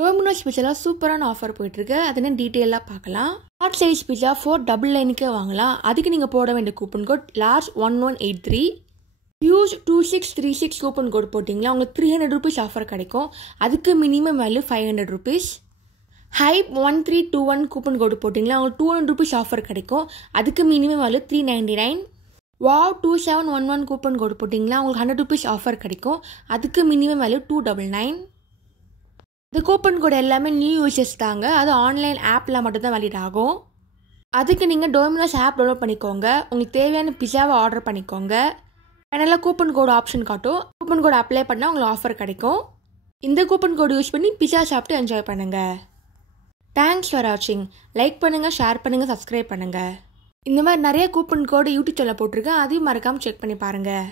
Domino's பிஸாவில் சூப்பரான offer போயிட்டுருக்கு. அது என்ன டீட்டெயிலாக பார்க்கலாம். லார்ஜ் சைஸ் பிஸா 499க்கே வாங்கலாம். அதுக்கு நீங்கள் போட வேண்டிய coupon code large 1183. Use 2636 coupon code போட்டிங்களா உங்களுக்கு 300 rupees ஆஃபர் கிடைக்கும். அதுக்கு minimum value 500 rupees. Hype 1321 coupon code போட்டிங்களா உங்களுக்கு 200 rupees ஆஃபர் கிடைக்கும். அதுக்கு minimum value 399. Wow 2711 coupon code போட்டிங்களா உங்களுக்கு 100 rupees ஆஃபர் கிடைக்கும். அதுக்கு மினிமம் வேல்யூ 299. இந்த கூப்பன் கோட் எல்லாமே நியூ யூசர்ஸ் தாங்க. அது ஆன்லைன் ஆப்பில் மட்டும்தான் வேலிட் ஆகும். அதுக்கு நீங்கள் டொமினோஸ் ஆப் டவுன்லோட் பண்ணிக்கோங்க. உங்களுக்கு தேவையான பிஸாவை ஆர்டர் பண்ணிக்கோங்க. ஃபைனலாக கூப்பன் கோட் ஆப்ஷன் காட்டும். கூப்பன் கோட் அப்ளை பண்ணால் உங்களுக்கு ஆஃபர் கிடைக்கும். இந்த கூப்பன் கோட் யூஸ் பண்ணி பிஸா சாப்பிட்டு என்ஜாய் பண்ணுங்கள். தேங்க்ஸ் ஃபார் வாட்சிங். லைக் பண்ணுங்கள், ஷேர் பண்ணுங்கள், சப்ஸ்கிரைப் பண்ணுங்கள். இந்த மாதிரி நிறைய கூப்பன் கோடு யூடியூப் சேனலில் போட்டிருக்கேன். அதையும் மறக்காமல் செக் பண்ணி பாருங்கள்.